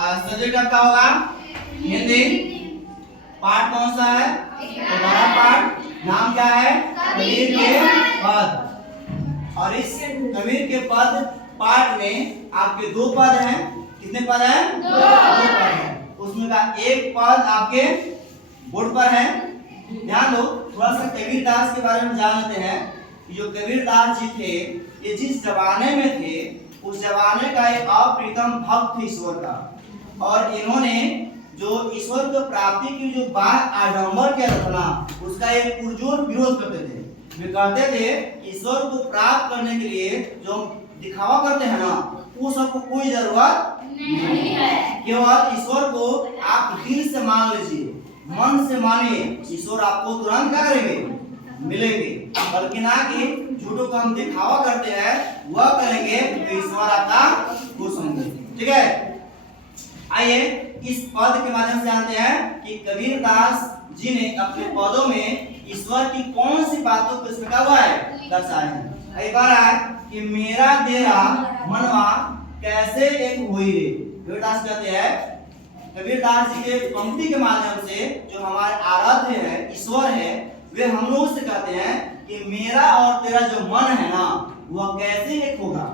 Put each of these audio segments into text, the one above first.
Subject आपका होगा हिंदी। पाठ कौन सा है? तो बड़ा पाठ। नाम क्या है? कबीर के पद। और इस कबीर के पद पाठ में आपके दो पद हैं। कितने पद हैं? दो पद हैं। उसमें का एक पद आपके बोर्ड पर है। ध्यान दो, थोड़ा सा कबीर दास के बारे में जान लेते हैं। जो कबीर दास जी थे, ये जिस जमाने में थे उस जमाने का एक अप्रीतम भक्त थे ईश्वर का। और इन्होंने जो ईश्वर को प्राप्ति की जो बात आडंबर किया था ना, उसका एक पुरजोर विरोध करते थे। वे कहते थे ईश्वर को प्राप्त करने के लिए जो दिखावा करते हैं ना, वो सबको कोई जरूरत नहीं है। केवल ईश्वर को आप दिल से मान लीजिए, मन से मानिए, ईश्वर आपको तुरंत क्या करेंगे? मिलेंगे। बल्कि ना कि झूठों को हम दिखावा करते हैं वह करेंगे तो ईश्वर आपका खुश होंगे। ठीक है, आइए इस पद के माध्यम से जानते हैं कि कबीर दास जी ने अपने पदों में ईश्वर की कौन सी बातों को इसमें क्या हुआ है? दर्शाए हैं। एक बार है कि मेरा तेरा मनवा कैसे एक हुई रे। कबीर दास कहते हैं, कबीर दास जी के पंक्ति के माध्यम से जो हमारे आराध्य है ईश्वर है, वे हम लोग से कहते हैं कि मेरा और तेरा जो मन है ना, वह कैसे एक होगा।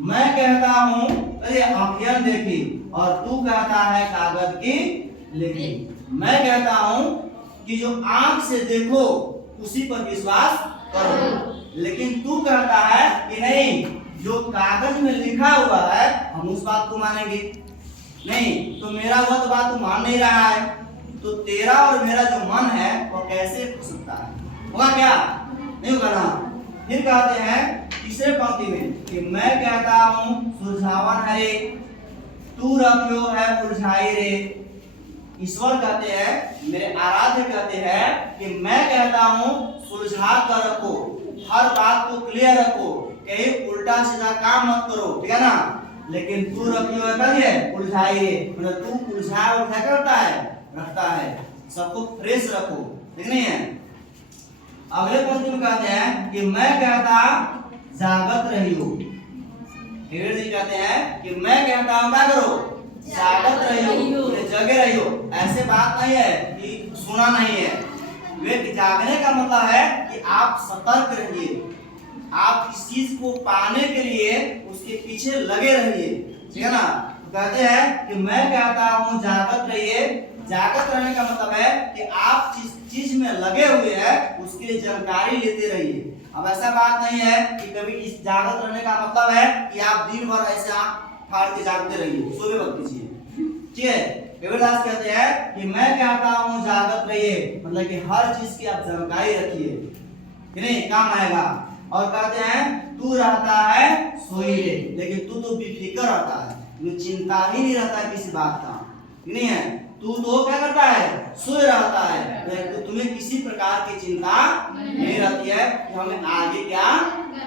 मैं कहता हूँ अरे आंखें देखी और तू कहता है कागज की लिखी। मैं कहता हूँ कि जो आंख से देखो उसी पर विश्वास करो, लेकिन तू कहता है कि नहीं, जो कागज में लिखा हुआ है हम उस बात को मानेंगे नहीं। तो मेरा वह तो बात तू मान नहीं रहा है, तो तेरा और मेरा जो मन है वह कैसे हो सकता है? होगा क्या? नहीं होगा ना। फिर कहते हैं तीसरे पंक्ति में कि मैं कहता हूँ सुलझावन है रे, तू रखियो है उलझाई रे। ईश्वर कहते हैं, मेरे आराध्य कहते हैं कि मैं कहता हूँ सुलझा कर रखो, हर बात को क्लियर रखो, कहीं उल्टा सीधा काम मत करो। ठीक है ना। लेकिन तू रखियो है करिए उलझाई रे, मतलब तू उलझा उलझा करता है रखता है, सबको फ्रेश रखो। ठीक नहीं है। अगले पंक्ति में कहते हैं कि मैं कहता जागत रहियो। कबीर जी कहते हैं कि मैं कहता हूं क्या करो? जागत रहियो, जगे रहियो। ऐसे बात नहीं है कि सुना नहीं है। वे जागने का मतलब है कि आप सतर्क रहिए, आप इस चीज को पाने के लिए उसके पीछे लगे रहिए। ठीक है ना। कहते हैं कि मैं कहता हूँ जागत रहिए। जागत रहने का मतलब है कि आप जिस चीज में लगे हुए हैं उसके लिए जानकारी लेते रहिए। अब ऐसा बात नहीं है कि कभी इस जागत रहने का मतलब है कि आप दिन भर ऐसे आंख फाड़ के जागते रहिए, सोए मत कीजिए। ठीक है। कबीर दास कहते हैं कि मैं कहता हूँ जागत रहिए, मतलब कि हर चीज की आप जानकारी रखिए, कि नहीं काम आएगा। और कहते हैं तू रहता है सोई रे, लेकिन तू तो बेफिक्र रहता है, तुम्हें चिंता ही नहीं रहता है किसी बात का। नहीं है, तू तो क्या करता है? सोए रहता है। तो तुम्हें किसी प्रकार की चिंता नहीं रहती है कि हमें आगे क्या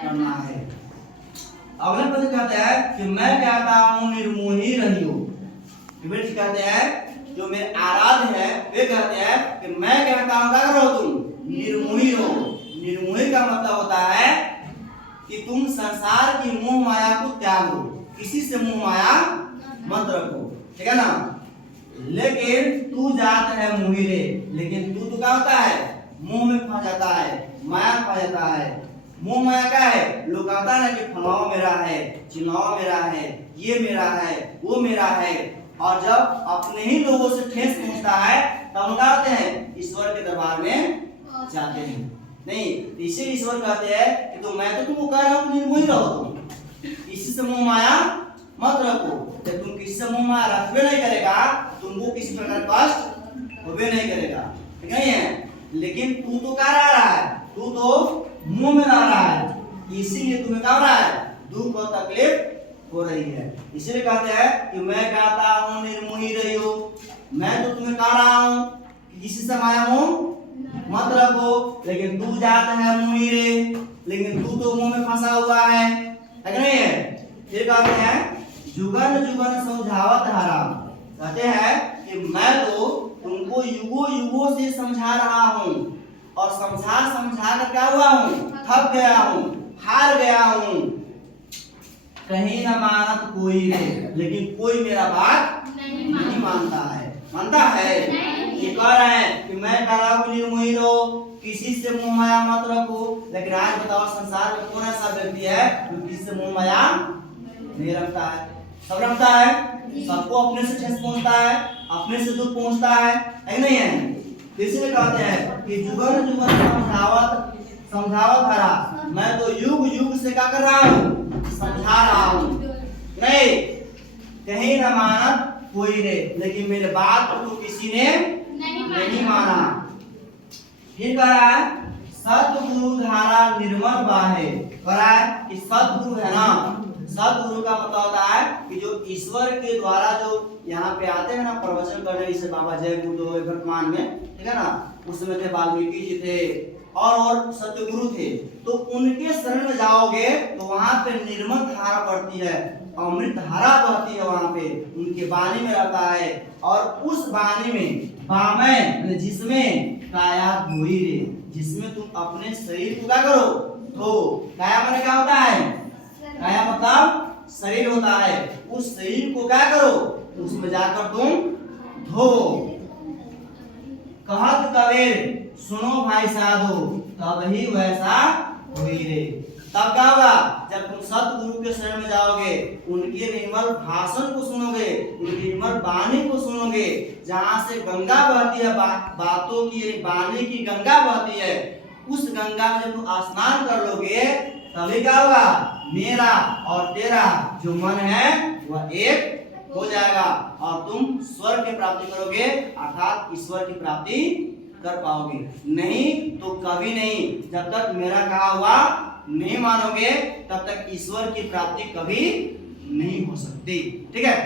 करना है। अगले पद कहते हैं कि मैं कहता हूँ निर्मोही रहियो। कबीर जी कहते हैं, जो मेरे आराध्य है वे कहते हैं कि मैं कहता हूँ क्या करो तुम? निर्मोही रहो। निर्मोही का मतलब होता है कि तुम संसार की मोह माया को त्यागो, किसी से मोह माया मत रखो। ठीक है ना। लेकिन तू जात है मोही रे, लेकिन तू तो क्या होता है? मुंह में फंस जाता है, माया फंस जाता है। मुंह माया क्या है? लोग कहता है ना कि फलावा मेरा है, चिनावा मेरा है, ये मेरा है, वो मेरा है। और जब अपने ही लोगों से ठेस पहुंचता है तब हम क्या होते हैं? ईश्वर के दरबार में जाते हैं। नहीं, इसे ईश्वर कहते हैं कि तो मैं तो तुमको कह रहा हूँ निर्मोही रहो, तुम इसी से मोह माया मत रखो। जब तुम किसी से मुंह माया रखबे नहीं करेगा, तुमको किसी प्रकार कष्ट होबे नहीं करेगा। ठीक नहीं है। लेकिन तू तो क्या रह रहा है? तू तो मुंह में रह रहा है, इसीलिए तुम्हें क्या हो रहा है? दुख और तकलीफ हो रही है। इसलिए कहते हैं कि मैं कहता हूँ निर्मोही रहियो। मैं तो तुम्हें कह रहा हूँ किसी से माया मोह मत रखो, लेकिन तू जाता है मोही रे, लेकिन तू तो मुंह में फंसा हुआ है। नहीं है। फिर कहते हैं जुगन जुगन समझावत हराम। कहते हैं कि मैं तो तुमको युगों युगों से समझा रहा हूँ, और समझा कर क्या हुआ हूँ? थक गया हूँ, हार गया हूँ। कहीं न मानत कोई रे, लेकिन कोई मेरा बात नहीं मानता है। मानता है? ये कह रहे हैं कि मैं कह रहा हूँ निर्मोही रहो, किसी से मोह माया मत रखो। लेकिन आज बताओ संसार में कौन ऐसा व्यक्ति है जो किसी से मोह माया नहीं रखता है? सब रखता है, सबको अपने से ठेस पहुंचता है, अपने से दुख पहुंचता है नहीं है? इसलिए कहते हैं कि जुगन जुगन समझावत हरा, मैं तो युग युग से क्या कर रहा हूँ? समझा रहा हूँ। नहीं, कहीं न मानत कोई रे, लेकिन मेरे बात को किसी ने नहीं माना। फिर कह रहा है सतगुरु धारा निर्मल बाहे। कह रहा है कि सतगुरु है ना, सतगुरु का मतलब होता है कि जो ईश्वर के द्वारा जो यहाँ पे आते हैं ना प्रवचन करने, जैसे बाबा जय गुरु वर्तमान में, ठीक है ना, उसमें थे वाल्मीकि जी थे और सतगुरु थे। तो उनके शरण में जाओगे तो वहां पे निर्मल धारा बढ़ती है, अमृत धारा बहती है, वहां पे उनके वाणी में रहता है। और उस वाणी में बामय जिसमें काया धोई रे, जिसमें तुम अपने शरीर को क्या करो? धो। काया माने क्या होता है? काया मतलब शरीर होता है। उस शरीर को क्या करो? उसमें जाकर तुम धो। कहत कबीर सुनो भाई साधो, तब ही वैसा हुई रे। तब क्या होगा? जब तुम सतगुरु के शरण में जाओगे, उनके निर्मल भाषण को सुनोगे, उनकी निर्मल वाणी को सुनोगे, जहाँ से गंगा बहती है, बातों की वाणी की गंगा बहती है, उस गंगा में जब तुम स्नान कर लोगे तभी क्या होगा? मेरा और तेरा जो मन है वह एक हो जाएगा और तुम स्वर्ग की प्राप्ति करोगे, अर्थात ईश्वर की प्राप्ति कर पाओगे। नहीं तो कभी नहीं। जब तक मेरा कहा हुआ नहीं मानोगे तब तक ईश्वर की प्राप्ति कभी नहीं हो सकती। ठीक है।